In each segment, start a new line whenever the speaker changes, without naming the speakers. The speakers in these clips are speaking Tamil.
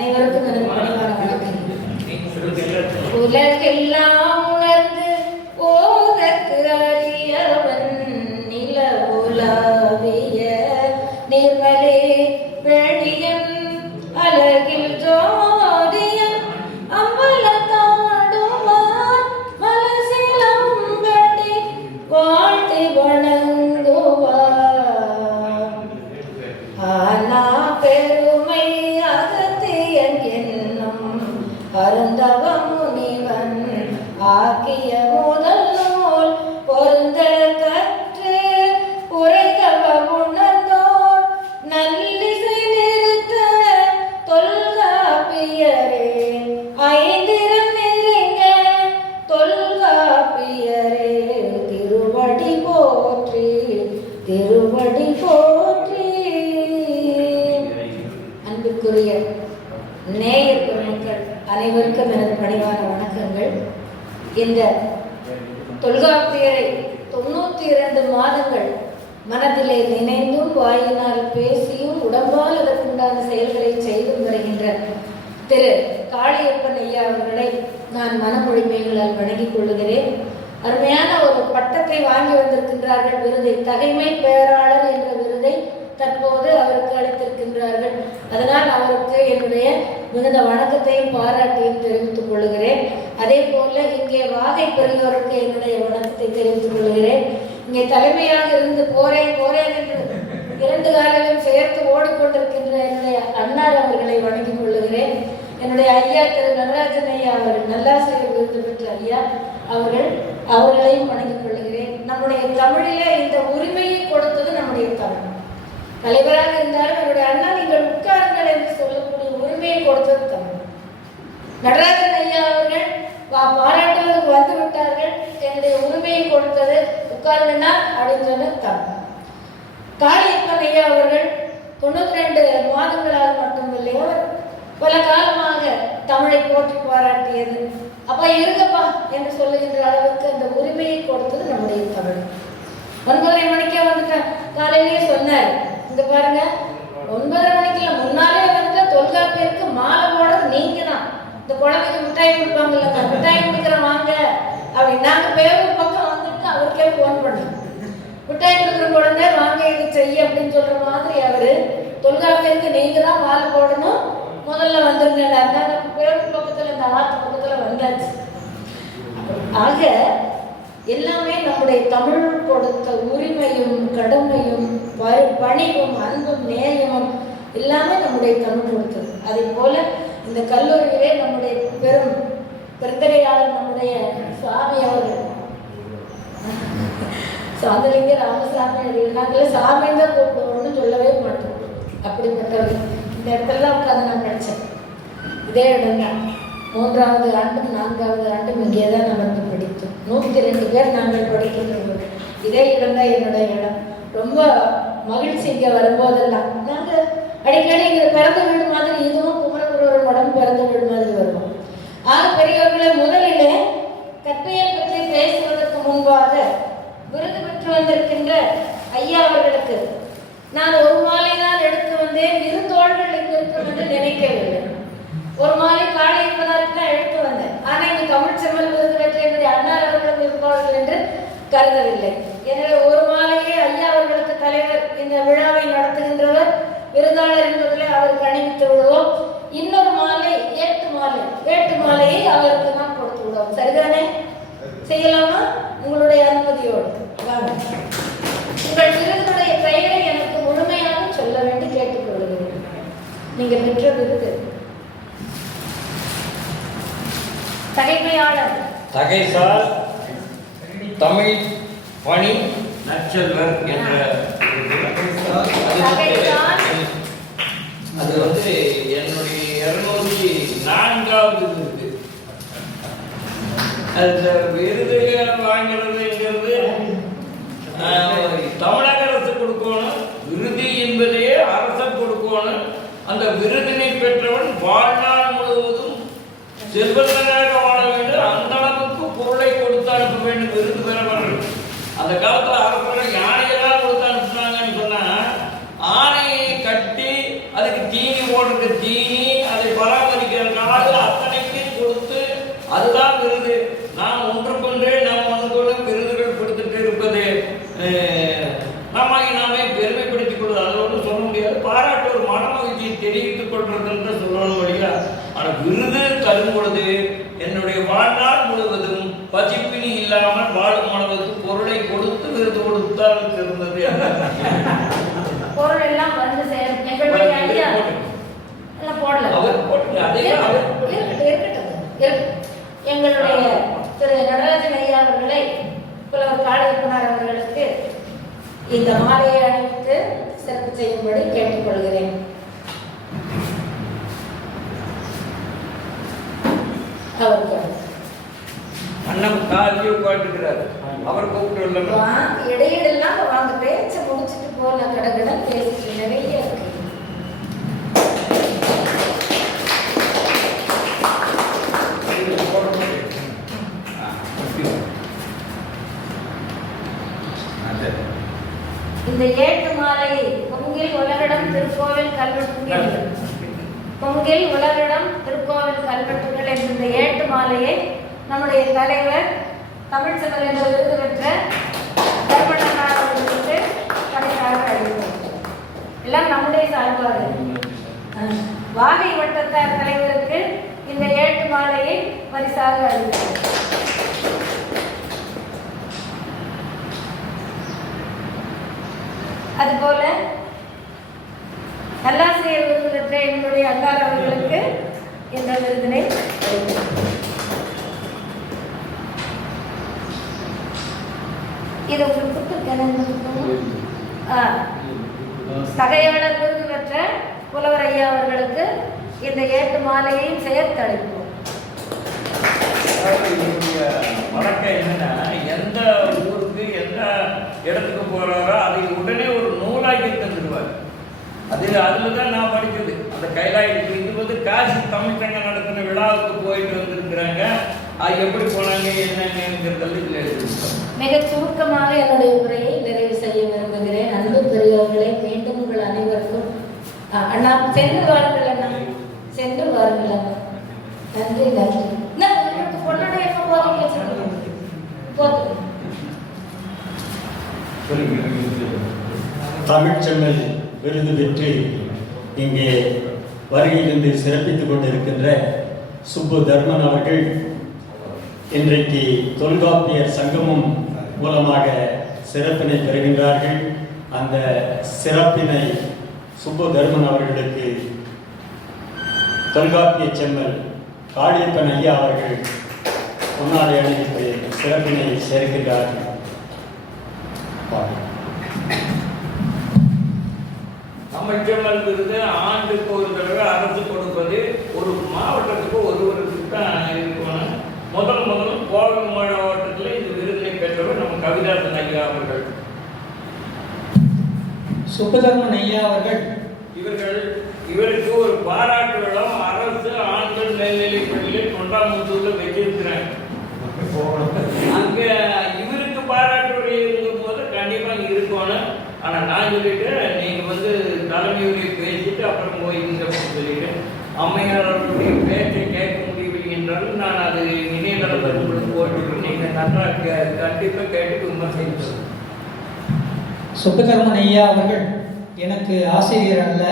அனைவருக்கும் எனது பணிவான வணக்கம் உலகெல்லாம் இந்த தொல்காப்பியரை தொண்ணூத்தி இரண்டு மாதங்கள் மனதிலே நினைந்தும் வாயினால் பேசியும் உடம்பால் அதற்குண்டான செயல்களை செய்தும் வருகின்ற திரு. காளியப்பன் ஐயா அவர்களை நான் மனமொழிமைகளால் வணங்கிக் கொள்கிறேன். அருமையான ஒரு பட்டத்தை வாங்கி வந்திருக்கின்றார்கள். விருதை தகைமை பேராளர் என்ற விருதை தற்போது அவருக்கு அளித்திருக்கின்றார்கள். அதனால் அவருக்கு என்னுடைய மிகுந்த வணக்கத்தையும் பாராட்டையும் தெரிவித்துக் கொள்கிறேன். அதே போல இங்கே வாகை பெரியோருக்கு என்னுடைய வணக்கத்தை தெரிவித்துக் கொள்கிறேன். இங்கே தலைமையாக இருந்து போறேன் போறேன் என்று இரண்டு காலையிலும் சேர்த்து ஓடிக்கொண்டிருக்கின்ற என்னுடைய அன்னார் அவர்களை வணங்கிக் கொள்ளுகிறேன். என்னுடைய ஐயா திரு நடராஜன் ஐயா அவர்கள் நல்லாசிரியர் விருது பெற்ற ஐயா அவர்கள் அவர்களையும் வணங்கிக் கொள்ளுகிறேன். நம்முடைய தமிழிலே இந்த உரிமையை கொடுத்தது நம்முடைய தமிழ். தலைவராக இருந்தாலும் என்னுடைய அண்ணா நீங்கள் உட்காருங்கள் என்று சொல்லக்கூடிய உரிமையை கொடுத்தது தமிழ் நடராஜன் ஐயா அவர்கள் வா பாராட்டுவதற்கு வந்து விட்டார்கள் என்னுடைய உரிமையை கொடுத்தது உட்காருங்கன்னா அப்படின்னு தமிழ் காளியப்பன் ஐயா அவர்கள் தொண்ணூத்தி ரெண்டு மாதங்களாக மட்டுமில்லை பல காலமாக தமிழை போற்றி பாராட்டியது. அப்ப இருங்கப்பா என்று சொல்லுகின்ற அளவுக்கு அந்த உரிமையை கொடுத்தது நம்முடைய தமிழ். ஒன்பதரை மணிக்கே வந்துட்டேன் காலையிலேயே சொன்னார் இங்க பாருங்க. ஒன்பதரை மணிக்குல முன்னாலே வந்துட்டு தொல்காப்பியருக்கு மாலை போடுறது நீங்க தான் இந்த குழந்தைக்கு மிட்டாய் கொடுப்பாங்கல்ல மிட்டாய் கொடுக்குற வாங்க. அப்படி நாங்க பேரூர் பக்கம் வந்துட்டு அவருக்கே ஃபோன் பண்ணோம். மிட்டாய் கொடுக்குற குழந்தை வாங்க இது செய்ய அப்படின்னு சொல்ற மாதிரி அவரு தொல்காப்பியருக்கு நீங்க தான் மாலை போடணும். முதல்ல வந்துருங்க நாங்க பேரூர் பக்கத்துல இந்த ஆத்து பக்கத்துல வந்தாச்சு. ஆக எல்லாமே நம்முடைய தமிழ் கொடுத்த உரிமையும் ப- அன்பும் நேயமும் எல்லாமே நம்முடைய தமிழ் கொடுத்தது அதே போல இந்த கல்லூரியிலே நம்முடைய பெரும் பெருந்தகையாளர் நம்முடைய சுவாமி அவர்கள். சாந்தலிங்க ராமசாமி அவர்கள். சாமி சாமின்னு தான் கூப்பிடுவோம்னு சொல்லவே மாட்டோம். அப்படிப்பட்டவர். இந்த இடத்துல உட்காந்து நான் படித்தேன். இதே இடம் தான் மூன்றாவது ஆண்டும் நான்காவது ஆண்டும் இங்கே தான் அமர்ந்து படித்தோம் நூற்றி ரெண்டு பேர் நாங்கள் படிக்கின்றோம் இதே இடம் தான் என்னுடைய இடம். ரொம்ப மகிழ்ச்சி இங்கே வரும்போதெல்லாம். நாங்கள் அடிக்கடி இங்கே பிறந்த வீடு மாதிரி இதுவும் குமரகுருவர் மடம் பிறந்த வீடு மாதிரி வருவோம். ஆக பெரியவர்களை முதலில் கற்பியல் பற்றி பேசுவதற்கு முன்பாக விருது பெற்று வந்திருக்கின்ற ஐயா அவர்களுக்கு நான் ஒரு மாலை தான் எடுத்து வந்தேன் இரு தோள்கள் இங்கு இருக்கும் என்று நினைக்கவில்லை. ஒரு மாலை காலை இருப்பதற்கு தான் எடுத்து வந்தேன். ஆனால் இங்கு தமிழ் செம்மல் விருது பெற்ற என்னுடைய அண்ணார் அவர்களும் இருப்பார்கள் என்று கருதவில்லை. எனவே ஒரு தலைவர் இந்த விழாவை நடத்துகின்றவர் விருதாளர் என்பதிலே அவருக்கு அணிவித்து விடுவோம். இன்னொரு மாலை ஏட்டு மாலை. ஏட்டு மாலையை அவருக்கு நாம் கொடுத்து விடுவோம். சரிதானே? செய்யலாமா? உங்களுடைய அனுமதியோடு. உங்கள் விருதுடைய பெயரை எனக்கு முழுமையாக சொல்ல வேண்டி கேட்டுக்கொள்கிறேன். நீங்க பெற்ற விருது தகைமையாளர்.
தகைசார் தமிழ் பணி நற்செல்வர் என்ற அது வந்து என்னுடைய இருநூத்தி நான்காவது விருது அந்த விருது வாங்கிறதுங்கிறது தமிழக அரசு கொடுக்கணும். விருது என்பதே அரசு கொடுக்கணும். அந்த விருதினை பெற்றவன் வாழ்நாள் முழுவதும் செல்வந்தனாக வாழ வேண்டும். அந்த அளவுக்கு பொருளை கொடுத்து அனுப்ப வேண்டும். விருது பெறவர்கள் அந்த காலத்தில் அரசர்கள் யானைகளாக கொடுத்து அனுப்புனாங்கன்னு சொன்னால் ஆணையை கட்டி அதுக்கு தீனி போடுற தீனி அதை பராமரிக்கிற நாடு அத்தனைக்கும் கொடுத்து
அதுதான் விருது.
அண்ணன் உட்காந்துக்கிறார் அவர் கூப்பிட்டு
வாங்க, இடையிடெல்லாம் வாங்க பேச்ச முடிச்சுட்டு போகலாம் கடகடன் பேசிட்டு நிறைய இருக்கு. இந்த ஏட்டு மாலையை பொங்கில் உலகிடம் திருக்கோவில் கல்வெட்டுகள் பொங்கில் உலகிடம் திருக்கோவில் கல்வெட்டுகள் என்ற இந்த ஏட்டு மாலையை நம்முடைய தலைவர் தமிழ் செல்வன் என்ற விருது பெற்ற தர்மண்ணனார் அவர்களுக்கு எல்லாம் நம்முடைய சார்பாடு வாகை வட்டத்தார் தலைவருக்கு இந்த ஏட்டு மாலையை பரிசாக அளித்தோம் அதுபோல நல்லாசிரியர் விருது பெற்ற என்னுடைய அல்லார் அவர்களுக்கு இந்த விருதினை இது உங்களுக்கு கொடுத்திருக்கேன். சகையாளர் பெற்ற புலவர் ஐயா அவர்களுக்கு இந்த ஏட்டு மாலையையும் சேர்த்து
வழக்கம் என்னன்னா எந்த ஊருக்கு எந்த இடத்துக்கு போறாரோ அதை உடனே ஒரு நூலாக்கி தந்துடுவார். அது அதில் தான் நான் படிச்சது. அந்த கைலாயத்துக்கு இது வந்து காசி தமிழ்ச்சங்க நடத்தின விழாவுக்கு போயிட்டு வந்திருக்கிறாங்க. அது எப்படி போனாங்க என்னங்கிறதெல்லாம் இதில் எழுதிருக்கோம்
மிக சுருக்கமாக என்னுடைய உரையை நிறைவு செய்ய விரும்புகிறேன். அன்பு பெரியவர்களே மீண்டும் உங்கள் அனைவருக்கும் அண்ணா சென்று வாருங்கள் அண்ணா. சென்று வாருங்கள் அண்ணா. நன்றி நன்றி. உங்களுக்கு பொன்னடை எப்ப சொல்லுங்க. போதும்.
தமிழ்ச்செம்மல் விருது பெற்று இங்கே வருகையிலிருந்து சிறப்பித்துக் கொண்டிருக்கின்ற சுப்பு தர்மன் அவர்கள் இன்றைக்கு தொல்காப்பியர் சங்கமும் மூலமாக சிறப்பினை பெறுகின்றார்கள். அந்த சிறப்பினை சுப்பு தர்மன் அவர்களுக்கு தொல்காப்பிய செம்மல் காளியப்பன் ஐயா அவர்கள் முன்னாடி அணிவித்து சிறப்பினை சேர்க்கின்றார்கள்.
அமைச்சமல் விருது ஆண்டுக்கு ஒரு தடவை அரசு கொடுப்பது ஒரு மாவட்டத்துக்கு ஒருவருக்கு தான் இருக்கணும் முதல் முதல் கோவை மாவட்டத்தில் இந்த விருதினை பெற்றவர் நம்ம கவிதாசன் ஐயா அவர்கள்.
சுப்பதர்மன் ஐயா அவர்கள்.
இவர்கள் இவருக்கு ஒரு பாராட்டு விழா அரசு ஆண்கள் மேல்நிலைப் பள்ளியில் தொண்டாமுத்தூர்ல வச்சிருக்கிறாங்க. அங்க இவருக்கு பாராட்டு உரை இருக்கும் போது கண்டிப்பா இங்க இருக்கணும். ஆனா நான் சொல்லிட்டேன் நீங்க வந்து தலைமை உரை பேசிட்டு அப்புறம் போயிங்க அப்படின்னு சொல்லிட்டு அம்மையாரருடைய பேச்சை கேட்க முடியவில்லை என்றாலும் நான் அது இணையதளத்தில் உங்களுக்கு
சுப்பதர்மன் ஐயா அவர்கள் எனக்கு ஆசிரியர் அல்ல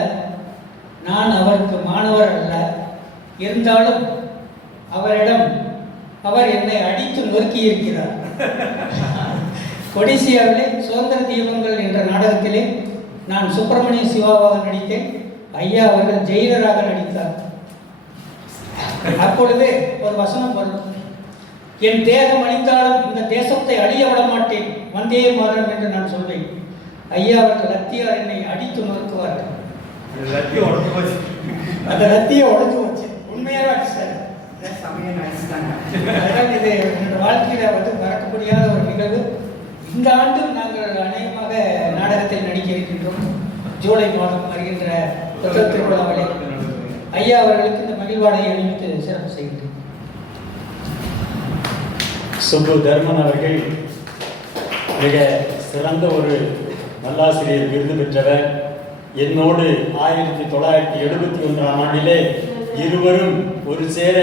நான் அவருக்கு மாணவர் அல்ல. இருந்தாலும் அவரிடம் அவர் என்னை அடித்து நொறுக்கி இருக்கிறார். கொடிசியாவிலே சுதந்திர தீபங்கள் என்ற நாடகத்திலே நான் சுப்பிரமணிய சிவாவாக நடித்தேன் ஐயா அவர்கள் ஜெயிலராக நடித்தார். அப்பொழுது ஒரு வசனம் வரும். என் தேகம் அழிந்தாலும் இந்த தேசத்தை அழிய விட மாட்டேன் வந்தே மாதம் என்று நான் சொல்வேன். ஐயா அவர்கள் லத்தியார் என்னை அடித்து நொறுக்குவார்கள். அந்த லத்தியை உடஞ்சு வச்சு. உண்மையாக சார். அதனால் இது என்னோட வாழ்க்கையில் வந்து மறக்க முடியாத ஒரு நிகழ்வு. இந்த ஆண்டு நாங்கள் அநேகமாக நாடகத்தில் நடிக்க இருக்கின்றோம். ஜூலை மாதம் வருகின்ற புத்தக திருவிழாவிலே ஐயா அவர்களுக்கு இந்த மகிழ்வாடை அணிவித்து சிறப்பு செய்கின்றேன்.
சுப்பு தர்மன் அவர்கள் மிக சிறந்த ஒரு நல்லாசிரியர் விருது பெற்றவர். என்னோடு ஆயிரத்தி தொள்ளாயிரத்தி எழுபத்தி ஒன்றாம் ஆண்டிலே இருவரும் ஒரு சேர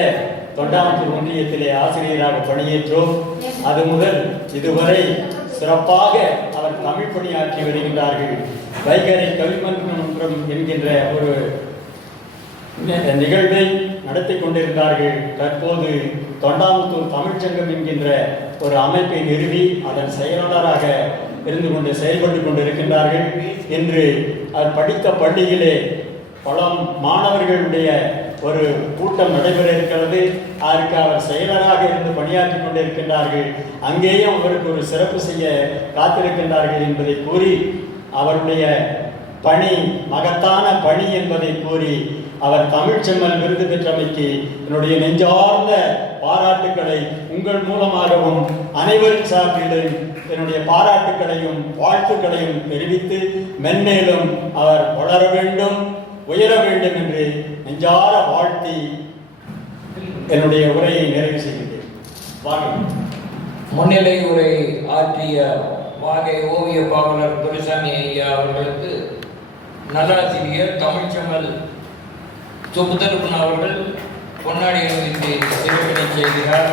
தொண்டாமத்தூர் ஒன்றியத்திலே ஆசிரியராக பணியேற்றோம். அது முதல் இதுவரை சிறப்பாக அவர் தமிழ் பணியாற்றி வருகின்றார்கள். வைகரை கவிமன்றம் என்கின்ற ஒரு நிகழ்வை நடத்தி கொண்டிருந்தார்கள். தற்போது தொண்டாமுத்தூர் தமிழ்ச்சங்கம் என்கின்ற ஒரு அமைப்பை நிறுவி அதன் செயலாளராக இருந்து கொண்டு செயல்பட்டு கொண்டிருக்கின்றார்கள். இன்று அது படித்த பள்ளியிலே பல மாணவர்களுடைய ஒரு கூட்டம் நடைபெற இருக்கிறது. அதற்கு அவர் செயலராக இருந்து பணியாற்றி கொண்டிருக்கின்றார்கள். அங்கேயும் அவருக்கு ஒரு சிறப்பு செய்ய காத்திருக்கின்றார்கள் என்பதை கூறி அவருடைய பணி மகத்தான பணி என்பதை கூறி அவர் தமிழ்ச்செம்மல் விருது பெற்றமைக்கு என்னுடைய நெஞ்சார்ந்த பாராட்டுக்களை உங்கள் மூலமாகவும் அனைவரின் சார்பிலும் என்னுடைய பாராட்டுக்களையும் வாழ்த்துக்களையும் தெரிவித்து மென்மேலும் அவர் வளர வேண்டும் உயர வேண்டும் என்று நெஞ்சார வாழ்த்தி என்னுடைய உரையை நிறைவு செய்கிறேன்
முன்னிலை உரை ஆற்றிய வாகை ஓவிய பாவலர் துரைசாமி ஐயா அவர்களுக்கு நல்லாசிரியர் தமிழ்ச்செம்மல் சுப்புதருப்பன் அவர்கள் பொன்னாடி அணிவித்து செய்கிறார்.